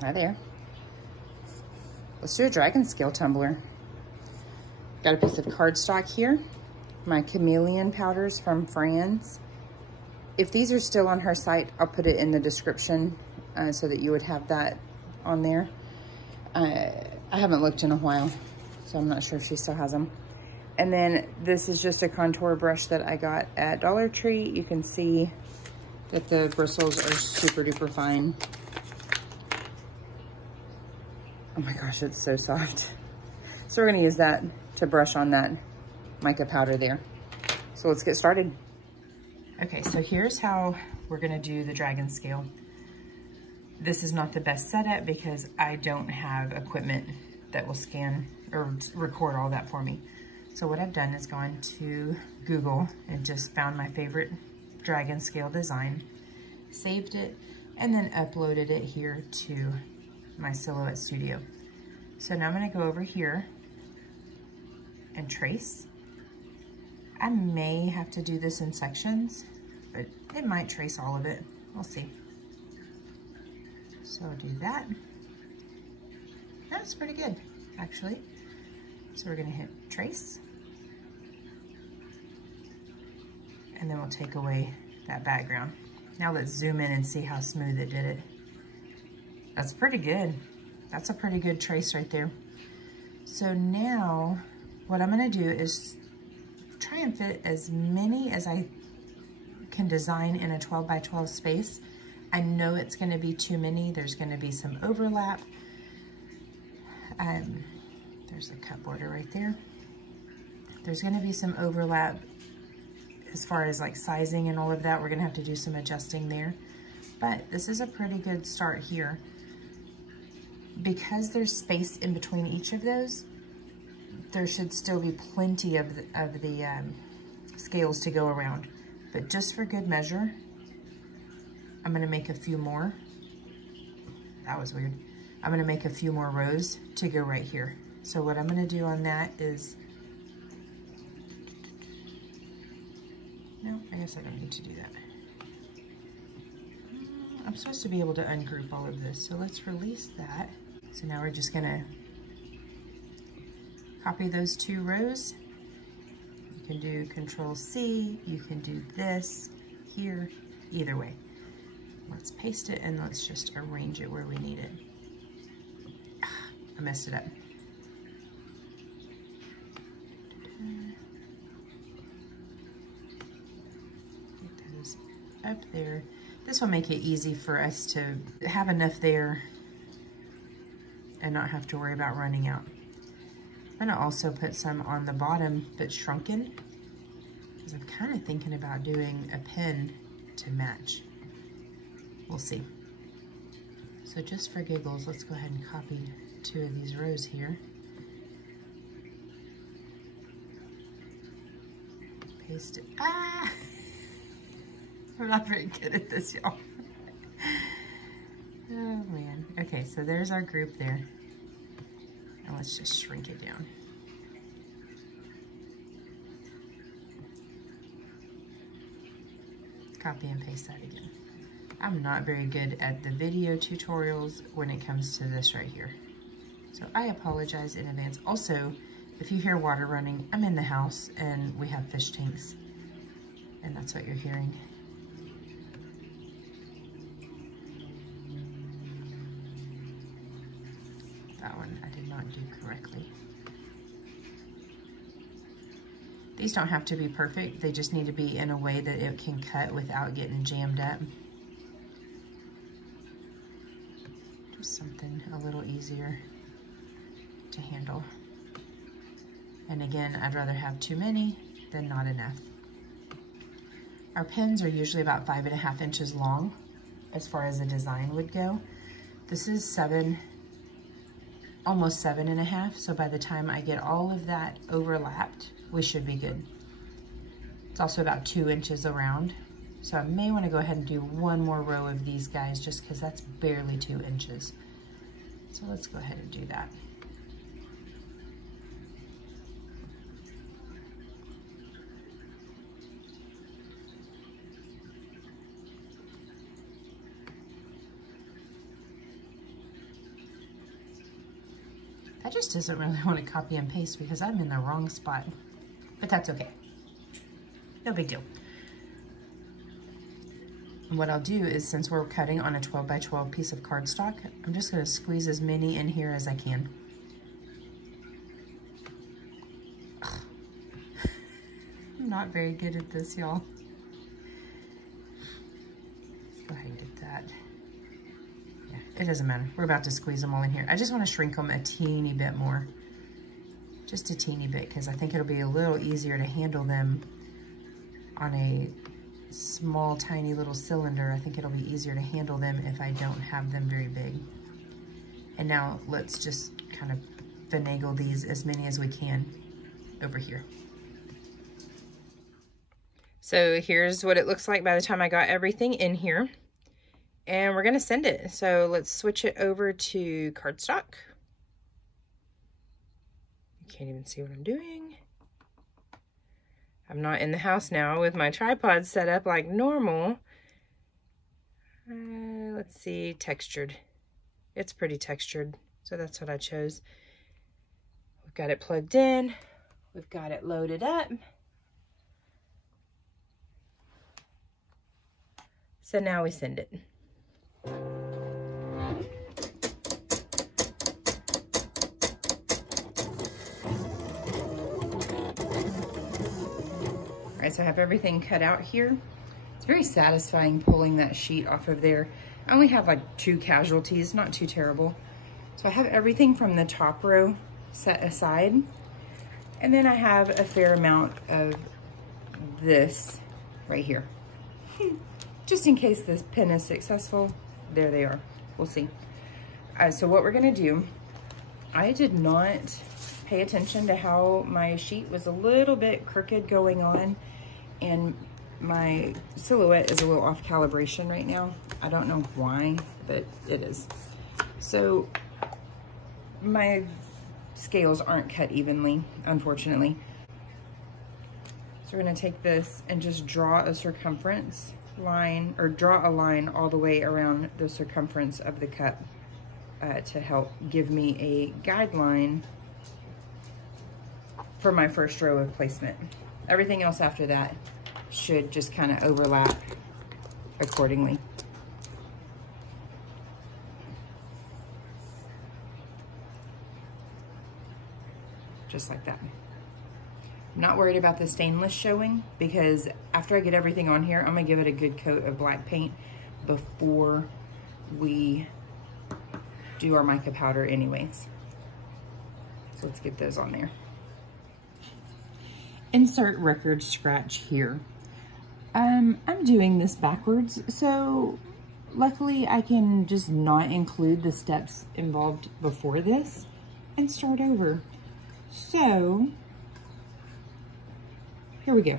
Hi there. Let's do a dragon scale tumbler. Got a piece of cardstock here. My chameleon powders from Fran's. If these are still on her site, I'll put it in the description so that you would have that on there. I haven't looked in a while, so I'm not sure if she still has them. And then this is just a contour brush that I got at Dollar Tree. You can see that the bristles are super duper fine. Oh my gosh, it's so soft. So we're gonna use that to brush on that mica powder there. So let's get started. Okay, so here's how we're gonna do the dragon scale. This is not the best setup because I don't have equipment that will scan or record all that for me. So what I've done is gone to Google and just found my favorite dragon scale design, saved it, and then uploaded it here to my Silhouette Studio. So now I'm gonna go over here and trace. I may have to do this in sections, but it might trace all of it. We'll see. So I'll do that. That's pretty good, actually. So we're gonna hit trace. And then we'll take away that background. Now let's zoom in and see how smooth it did it. That's pretty good. That's a pretty good trace right there. So now what I'm gonna do is try and fit as many as I can design in a 12 by 12 space. I know it's gonna be too many. There's gonna be some overlap. There's a cut border right there. There's gonna be some overlap as far as like sizing and all of that. We're gonna have to do some adjusting there. But this is a pretty good start here. Because there's space in between each of those, there should still be plenty of the scales to go around. But just for good measure, I'm gonna make a few more. That was weird. I'm gonna make a few more rows to go right here. So what I'm gonna do on that is, no, I guess I don't need to do that. I'm supposed to be able to ungroup all of this, so let's release that. So now we're just gonna copy those two rows. You can do Control-C, you can do this here, either way. Let's paste it and let's just arrange it where we need it. I messed it up. Get those up there. This will make it easy for us to have enough there and not have to worry about running out. I'm gonna also put some on the bottom but shrunken, because I'm kind of thinking about doing a pin to match. We'll see. So just for giggles, let's go ahead and copy two of these rows here. Paste it. Ah! I'm not very good at this, y'all. Oh man. Okay, so there's our group there. And let's just shrink it down. Copy and paste that again. I'm not very good at the video tutorials when it comes to this right here. So I apologize in advance. Also, if you hear water running, I'm in the house and we have fish tanks. And that's what you're hearing. That one I did not do correctly. These don't have to be perfect. They just need to be in a way that it can cut without getting jammed up. Just something a little easier to handle. And again, I'd rather have too many than not enough. Our pins are usually about 5.5 inches long as far as the design would go. This is almost 7.5, so by the time I get all of that overlapped, we should be good. It's also about 2 inches around, so I may want to go ahead and do one more row of these guys just because that's barely 2 inches. So let's go ahead and do that. That just doesn't really want to copy and paste because I'm in the wrong spot, but that's okay. No big deal. What I'll do is, since we're cutting on a 12 by 12 piece of cardstock, I'm just going to squeeze as many in here as I can. I'm not very good at this, y'all. Let's go ahead and get that. Yeah, it doesn't matter. We're about to squeeze them all in here. I just want to shrink them a teeny bit more. Just a teeny bit, because I think it'll be a little easier to handle them on a small, tiny little cylinder. I think it'll be easier to handle them if I don't have them very big. And now let's just kind of finagle these as many as we can over here. So here's what it looks like by the time I got everything in here. And we're gonna send it. So let's switch it over to cardstock. You can't even see what I'm doing. I'm not in the house now with my tripod set up like normal. Let's see, textured. It's pretty textured, so that's what I chose. We've got it plugged in. We've got it loaded up. So now we send it. All right, so I have everything cut out here. It's very satisfying pulling that sheet off of there. I only have like 2 casualties, not too terrible. So I have everything from the top row set aside. And then I have a fair amount of this right here. Just in case this pin is successful, there they are. We'll see. So what we're gonna do, I did not pay attention to how my sheet was a little bit crooked going on, and my silhouette is a little off calibration right now. I don't know why, but it is. So my scales aren't cut evenly, unfortunately. So we're gonna take this and just draw a circumference line, or draw a line all the way around the circumference of the cup to help give me a guideline for my first row of placement. Everything else after that should just kind of overlap accordingly. Just like that. I'm not worried about the stainless showing, because after I get everything on here, I'm gonna give it a good coat of black paint before we do our mica powder anyways. So let's get those on there. Insert record scratch here. I'm doing this backwards, so luckily I can just not include the steps involved before this and start over. So here we go.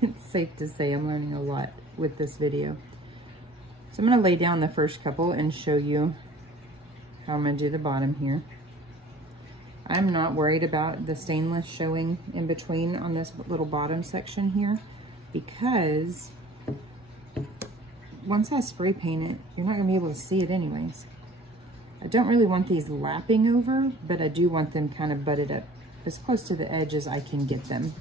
It's safe to say I'm learning a lot with this video. So I'm gonna lay down the first couple and show you how I'm gonna do the bottom here. I'm not worried about the stainless showing in between on this little bottom section here, because once I spray paint it, you're not gonna be able to see it anyways. I don't really want these lapping over, but I do want them kind of butted up as close to the edge as I can get them.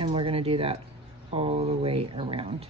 And we're gonna do that all the way around.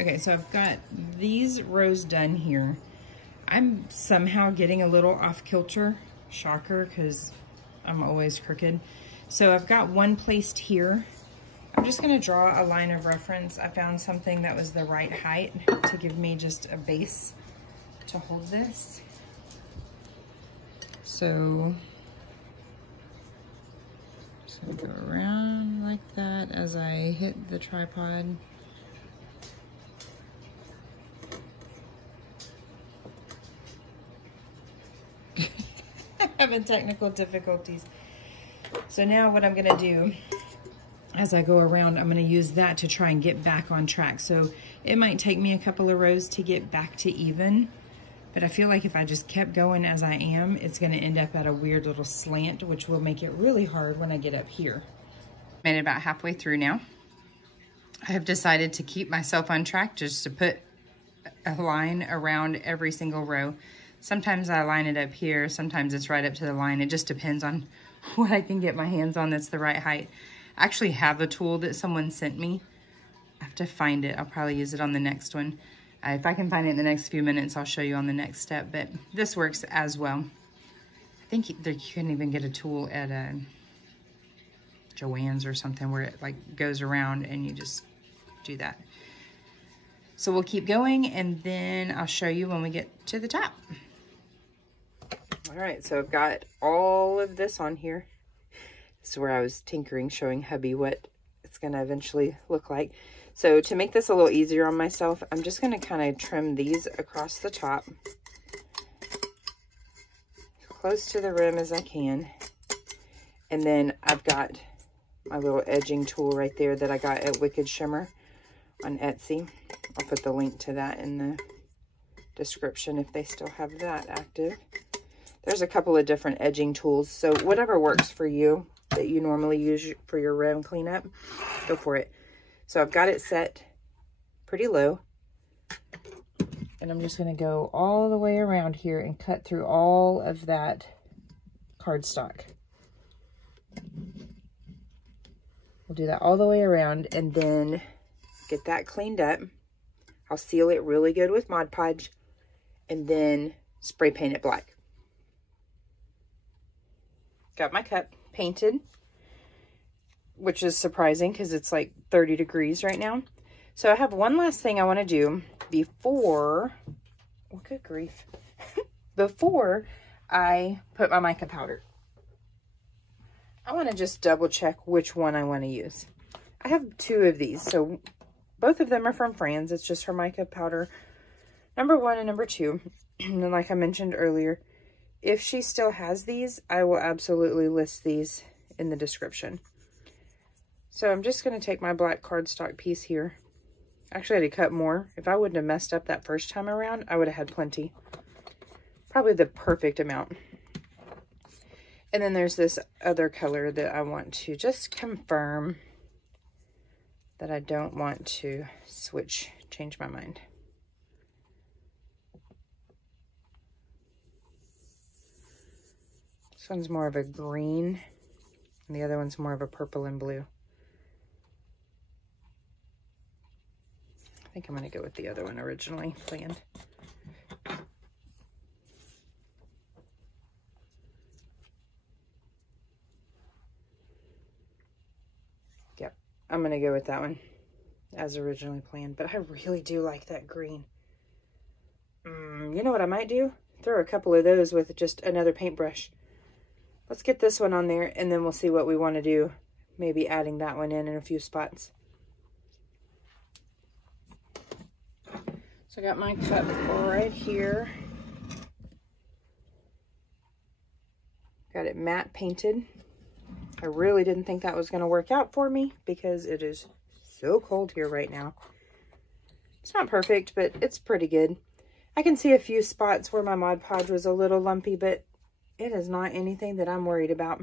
Okay, so I've got these rows done here. I'm somehow getting a little off kilter, shocker, because I'm always crooked. So I've got one placed here. I'm just gonna draw a line of reference. I found something that was the right height to give me just a base to hold this. So go around like that as I hit the tripod. Having technical difficulties. So now what I'm gonna do as I go around, I'm gonna use that to try and get back on track. So it might take me a couple of rows to get back to even, but I feel like if I just kept going as I am, it's gonna end up at a weird little slant, which will make it really hard when I get up here. Made it about halfway through now. I have decided to keep myself on track, just to put a line around every single row. Sometimes I line it up here, sometimes it's right up to the line. It just depends on what I can get my hands on that's the right height. I actually have a tool that someone sent me. I have to find it. I'll probably use it on the next one. If I can find it in the next few minutes, I'll show you on the next step, but this works as well. I think you can even get a tool at Joann's or something where it like goes around and you just do that. So we'll keep going and then I'll show you when we get to the top. All right, so I've got all of this on here. This is where I was tinkering, showing hubby what it's gonna eventually look like. So to make this a little easier on myself, I'm just gonna kind of trim these across the top, as close to the rim as I can. And then I've got my little edging tool right there that I got at Wicked Shimmer on Etsy. I'll put the link to that in the description if they still have that active. There's a couple of different edging tools, so whatever works for you that you normally use for your rim cleanup, go for it. So I've got it set pretty low, and I'm just going to go all the way around here and cut through all of that cardstock. We'll do that all the way around and then get that cleaned up. I'll seal it really good with Mod Podge and then spray paint it black. Got my cup painted, which is surprising because it's like 30 degrees right now. So I have one last thing I want to do before, oh, good grief, before I put my mica powder. I want to just double check which one I want to use. I have two of these, so both of them are from Fran's. It's just her mica powder number 1 and number 2. And like I mentioned earlier, if she still has these, I will absolutely list these in the description. So I'm just going to take my black cardstock piece here. Actually, I had to cut more. If I wouldn't have messed up that first time around, I would have had plenty. Probably the perfect amount. And then there's this other color that I want to just confirm that I don't want to change my mind. This one's more of a green, and the other one's more of a purple and blue. I think I'm going to go with the other one originally planned. Yep, I'm going to go with that one as originally planned, but I really do like that green. You know what I might do? Throw a couple of those with just another paintbrush. Let's get this one on there, and then we'll see what we want to do. Maybe adding that one in a few spots. So I got my cup right here. Got it matte painted. I really didn't think that was going to work out for me because it is so cold here right now. It's not perfect, but it's pretty good. I can see a few spots where my Mod Podge was a little lumpy, but it is not anything that I'm worried about.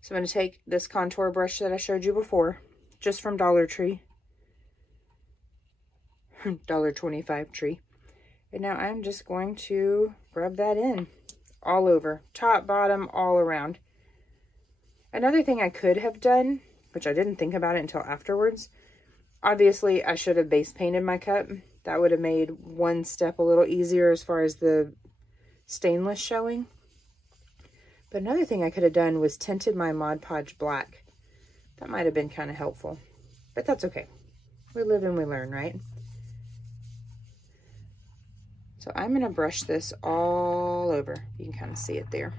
So I'm going to take this contour brush that I showed you before, just from Dollar Tree. $1.25 tree. And now I'm just going to rub that in all over, top, bottom, all around. Another thing I could have done, which I didn't think about it until afterwards, obviously I should have base painted my cup. That would have made one step a little easier as far as the stainless showing. But another thing I could have done was tinted my Mod Podge black. That might have been kind of helpful, but that's okay. We live and we learn, right? So I'm going to brush this all over. You can kind of see it there.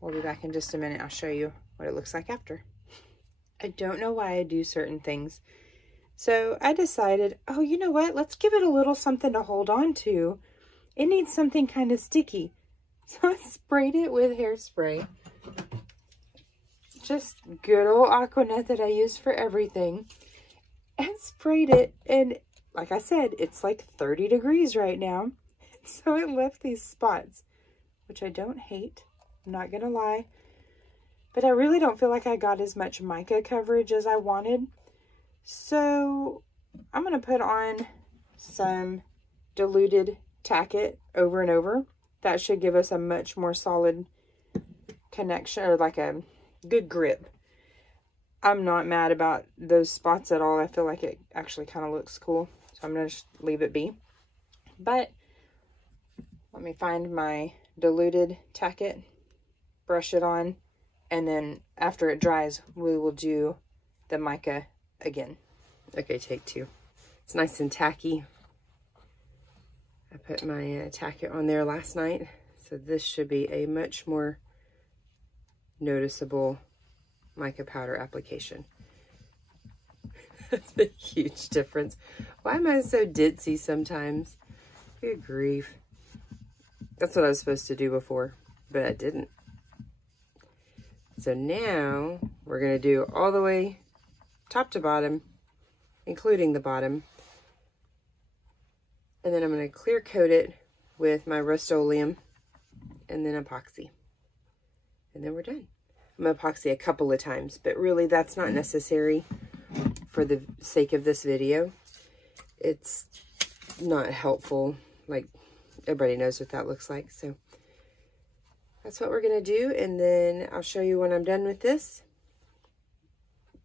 We'll be back in just a minute. I'll show you what it looks like after. I don't know why I do certain things. So I decided, oh, you know what? Let's give it a little something to hold on to. It needs something kind of sticky. So I sprayed it with hairspray. Just good old Aquanet that I use for everything. And sprayed it. And like I said, it's like 30 degrees right now. So it left these spots, which I don't hate. I'm not going to lie. But I really don't feel like I got as much mica coverage as I wanted. So I'm going to put on some diluted tack it over and over. That should give us a much more solid connection, or like a good grip. I'm not mad about those spots at all. I feel like it actually kind of looks cool. So I'm going to just leave it be. But let me find my diluted tack it, brush it on, and then after it dries, we will do the mica again. Okay, take two. It's nice and tacky. I put my tack it on there last night, so this should be a much more noticeable mica powder application. That's a huge difference. Why am I so ditzy sometimes? Good grief. That's what I was supposed to do before, but I didn't. So now we're going to do all the way top to bottom, including the bottom. And then I'm going to clear coat it with my Rust-Oleum and then epoxy. And then we're done. I'm going to epoxy a couple of times, but really that's not necessary for the sake of this video. It's not helpful. Like, everybody knows what that looks like. So that's what we're going to do. And then I'll show you when I'm done with this.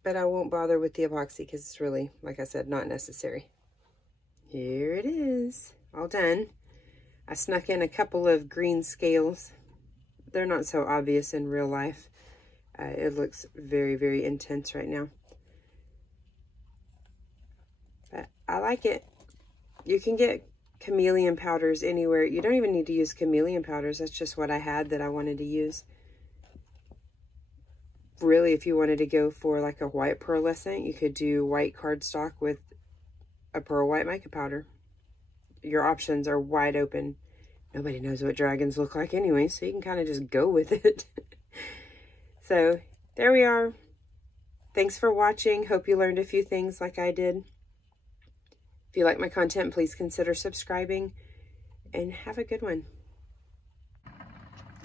But I won't bother with the epoxy because it's really, like I said, not necessary. Here it is, all done. I snuck in a couple of green scales. They're not so obvious in real life. It looks very, very intense right now. But I like it. You can get chameleon powders anywhere. You don't even need to use chameleon powders. That's just what I had that I wanted to use. Really, if you wanted to go for like a white pearlescent, you could do white cardstock with a pearl white mica powder. Your options are wide open. Nobody knows what dragons look like anyway, so you can kind of just go with it. So there we are. Thanks for watching. Hope you learned a few things like I did. If you like my content, please consider subscribing and have a good one.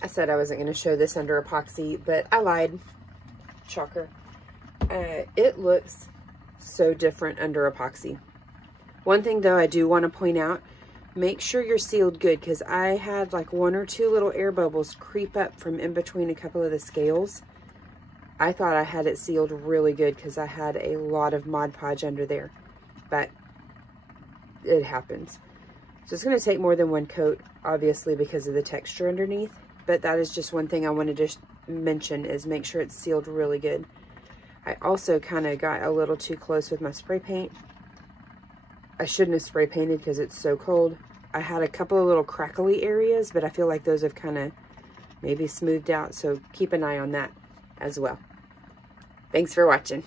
I said I wasn't going to show this under epoxy, but I lied. Shocker. It looks so different under epoxy. One thing though I do want to point out, make sure you're sealed good, because I had like 1 or 2 little air bubbles creep up from in between a couple of the scales. I thought I had it sealed really good because I had a lot of Mod Podge under there, but it happens. So it's going to take more than one coat, obviously, because of the texture underneath, but that is just one thing I wanted to mention, is make sure it's sealed really good. I also kind of got a little too close with my spray paint. I shouldn't have spray painted because it's so cold. I had a couple of little crackly areas, but I feel like those have kind of maybe smoothed out, so keep an eye on that as well. Thanks for watching.